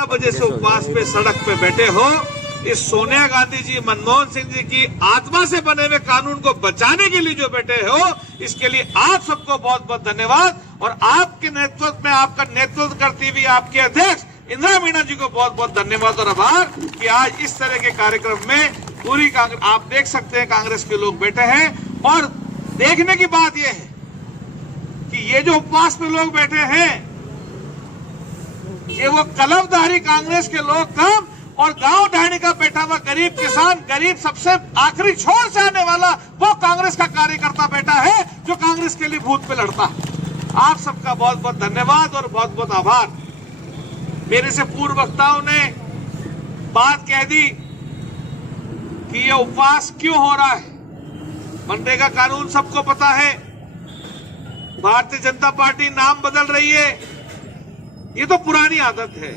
11 बजे से उपवास पे सड़क पे बैठे हो, इस सोनिया गांधी जी, मनमोहन सिंह जी की आत्मा से बने हुए कानून को बचाने के लिए जो बैठे हो, इसके लिए आप सबको बहुत बहुत धन्यवाद। और आपके नेतृत्व में, आपका नेतृत्व करती हुई आपके अध्यक्ष इंदिरा मीणा जी को बहुत बहुत धन्यवाद और आभार कि आज इस तरह के कार्यक्रम में पूरी कांग्रेस, आप देख सकते हैं कांग्रेस के लोग बैठे हैं। और देखने की बात यह है कि ये जो उपवास में लोग बैठे हैं, ये वो कलमधारी कांग्रेस के लोग कम और गांव ढाणी का बैठा हुआ गरीब किसान, गरीब सबसे आखिरी छोर से आने वाला वो कांग्रेस का कार्यकर्ता बैठा है जो कांग्रेस के लिए बूथ पे लड़ता है। आप सबका बहुत बहुत धन्यवाद और बहुत बहुत आभार। मेरे से पूर्व वक्ताओं ने बात कह दी कि ये उपवास क्यों हो रहा है। मनरेगा कानून सबको पता है, भारतीय जनता पार्टी नाम बदल रही है, ये तो पुरानी आदत है,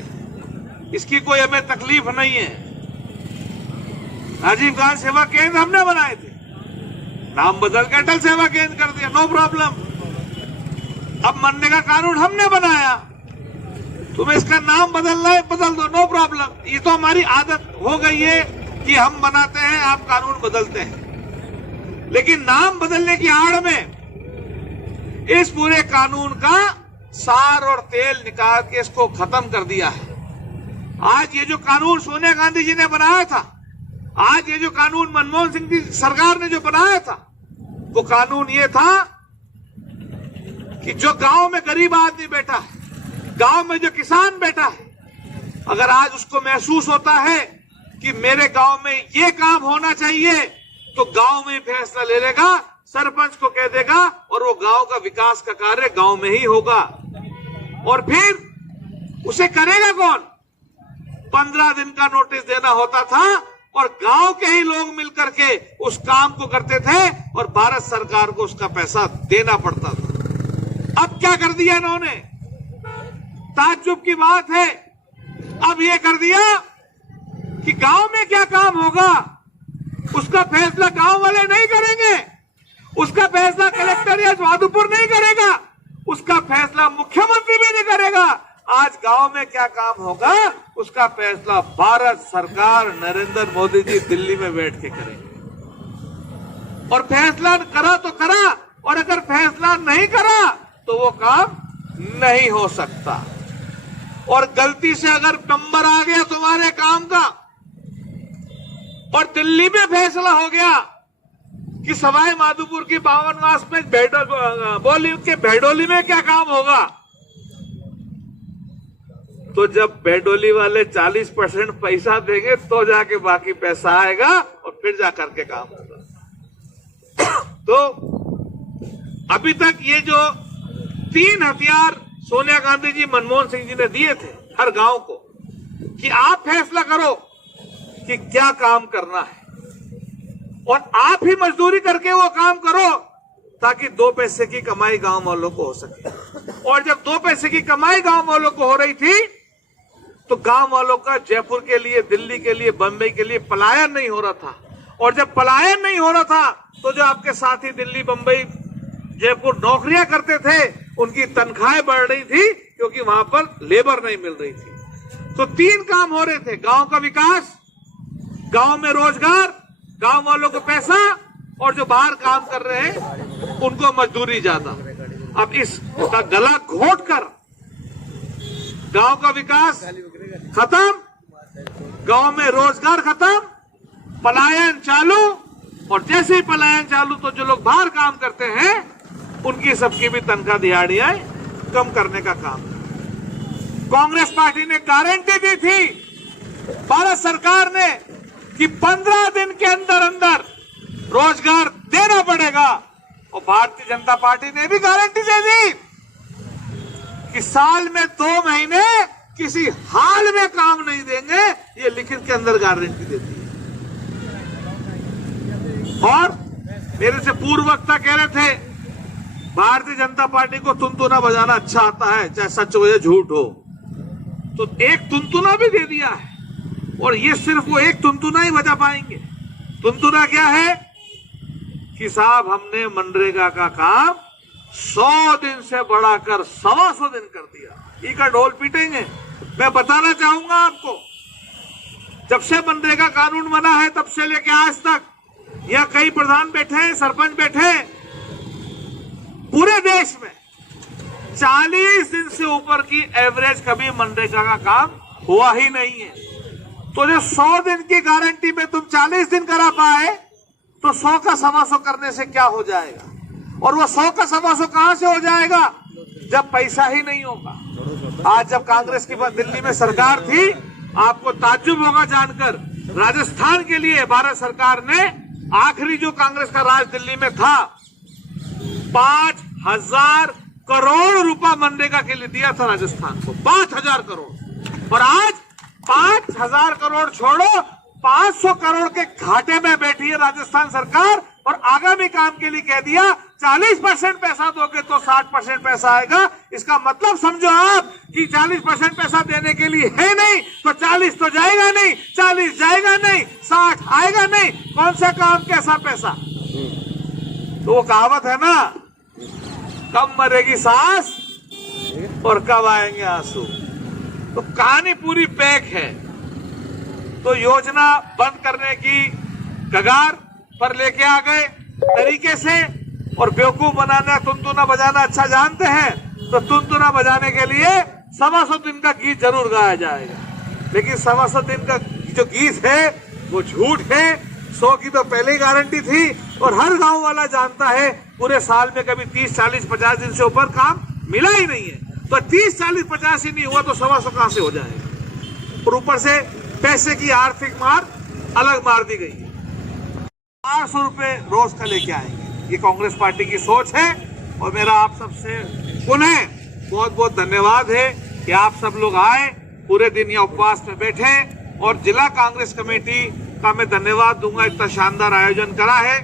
इसकी कोई हमें तकलीफ नहीं है। राजीव गांधी सेवा केंद्र हमने बनाए थे, नाम बदल के अटल सेवा केंद्र कर दिया, नो प्रॉब्लम। अब मनरेगा कानून हमने बनाया, तुम्हें इसका नाम बदलना है बदल दो, नो प्रॉब्लम। ये तो हमारी आदत हो गई है कि हम बनाते हैं, आप कानून बदलते हैं। लेकिन नाम बदलने की आड़ में इस पूरे कानून का सार और तेल निकाल के इसको खत्म कर दिया है। आज ये जो कानून सोनिया गांधी जी ने बनाया था, आज ये जो कानून मनमोहन सिंह जी सरकार ने जो बनाया था, वो कानून ये था कि जो गांव में गरीब आदमी बैठा है, गांव में जो किसान बैठा है, अगर आज उसको महसूस होता है कि मेरे गांव में ये काम होना चाहिए, तो गांव में फैसला ले लेगा, सरपंच को कह देगा और वो गांव का विकास का कार्य गांव में ही होगा। और फिर उसे करेगा कौन? 15 दिन का नोटिस देना होता था और गांव के ही लोग मिलकर के उस काम को करते थे और भारत सरकार को उसका पैसा देना पड़ता था। अब क्या कर दिया इन्होंने? ताज्जुब की बात है, अब ये कर दिया कि गांव में क्या काम होगा उसका फैसला गांव वाले नहीं करेंगे, उसका फैसला कलेक्टर या माधोपुर नहीं करेगा, उसका फैसला मुख्यमंत्री भी नहीं करेगा। आज गांव में क्या काम होगा उसका फैसला भारत सरकार, नरेंद्र मोदी जी दिल्ली में बैठ के करेंगे। और फैसला करा तो करा, और अगर फैसला नहीं करा तो वो काम नहीं हो सकता। और गलती से अगर नंबर आ गया तुम्हारे काम का और दिल्ली में फैसला हो गया कि सवाई माधोपुर की 52 मास में भेडोली में क्या काम होगा, तो जब भेडोली वाले 40% पैसा देंगे तो जाके बाकी पैसा आएगा और फिर जाकर के काम होगा। तो अभी तक ये जो 3 हथियार सोनिया गांधी जी, मनमोहन सिंह जी ने दिए थे हर गांव को कि आप फैसला करो कि क्या काम करना है और आप ही मजदूरी करके वो काम करो ताकि 2 पैसे की कमाई गांव वालों को हो सके। और जब 2 पैसे की कमाई गांव वालों को हो रही थी तो गांव वालों का जयपुर के लिए, दिल्ली के लिए, बंबई के लिए पलायन नहीं हो रहा था। और जब पलायन नहीं हो रहा था तो जो आपके साथी दिल्ली, बंबई, जयपुर नौकरियां करते थे उनकी तनख्वाहें बढ़ रही थी क्योंकि वहां पर लेबर नहीं मिल रही थी। तो 3 काम हो रहे थे, गांव का विकास, गांव में रोजगार, गांव वालों को पैसा, और जो बाहर काम कर रहे हैं उनको मजदूरी ज्यादा। अब इसका गला घोट कर गांव का विकास खत्म, गांव में रोजगार खत्म, पलायन चालू, और जैसे ही पलायन चालू तो जो लोग बाहर काम करते हैं उनकी सबकी भी तनख्वाह दिहाड़ियां कम करने का काम। कांग्रेस पार्टी ने गारंटी दी थी भारत सरकार ने कि 15 दिन के अंदर अंदर रोजगार देना पड़ेगा, और भारतीय जनता पार्टी ने भी गारंटी दे दी कि साल में 2 महीने किसी हाल में काम नहीं देंगे, ये लिखित के अंदर गारंटी देती है। और मेरे से पूर्व वक्ता कह रहे थे भारतीय जनता पार्टी को तुनतुना बजाना अच्छा आता है, चाहे सच हो या झूठ हो, तो एक तुनतुना भी दे दिया है। और ये सिर्फ वो एक तुनतुना ही बजा पाएंगे। तुनतुना क्या है कि साहब हमने मनरेगा का काम 100 दिन से बढ़ाकर 125 दिन कर दिया। ई का ढोल पीटेंगे। मैं बताना चाहूंगा आपको, जब से मनरेगा कानून बना है तब से लेके आज तक यहाँ कई प्रधान बैठे हैं, सरपंच बैठे हैं, पूरे देश में 40 दिन से ऊपर की एवरेज कभी मनरेगा का काम हुआ ही नहीं है। तो जो 100 दिन की गारंटी में तुम 40 दिन करा पाए तो 100 का 125 करने से क्या हो जाएगा? और वो 100 का 125 कहां से हो जाएगा जब पैसा ही नहीं होगा। आज जब कांग्रेस की दिल्ली में सरकार थी, आपको ताज्जुब होगा जानकर, राजस्थान के लिए भारत सरकार ने आखिरी जो कांग्रेस का राज दिल्ली में था 5,000 करोड़ रुपया मनरेगा के लिए दिया था राजस्थान को, 5,000 करोड़। और आज 5,000 करोड़ छोड़ो, 500 करोड़ के घाटे में बैठी है राजस्थान सरकार और आगामी काम के लिए कह दिया 40% पैसा दोगे तो 60% पैसा आएगा। इसका मतलब समझो आप कि 40% पैसा देने के लिए है नहीं तो 40 तो जाएगा नहीं, 40 जाएगा नहीं, 60 आएगा नहीं। कौन सा काम, कैसा पैसा? तो वो कहावत है ना, कब मरेगी सांस और कब आएंगे आंसू। तो कहानी पूरी पैक है। तो योजना बंद करने की कगार पर लेके आ गए तरीके से, और बेवकूफ बनाना, तुनतुना बजाना अच्छा जानते हैं तो तुनतुना बजाने के लिए 125 दिन का गीत जरूर गाया जाएगा। लेकिन 125 दिन का जो गीत है वो झूठ है। 100 की तो पहले ही गारंटी थी और हर गांव वाला जानता है पूरे साल में कभी 30, 40, 50 दिन से ऊपर काम मिला ही नहीं है। तो 30, 40, 50 ही नहीं हुआ तो 125 कहां से हो जाएगा? और ऊपर से पैसे की आर्थिक मार अलग मार दी गई है। 800 रुपए रोज का लेके आएंगे, ये कांग्रेस पार्टी की सोच है। और मेरा आप सबसे पुनः बहुत बहुत धन्यवाद है कि आप सब लोग आए, पूरे दिन यहाँ उपवास में बैठे, और जिला कांग्रेस कमेटी का मैं धन्यवाद दूंगा, इतना शानदार आयोजन करा है।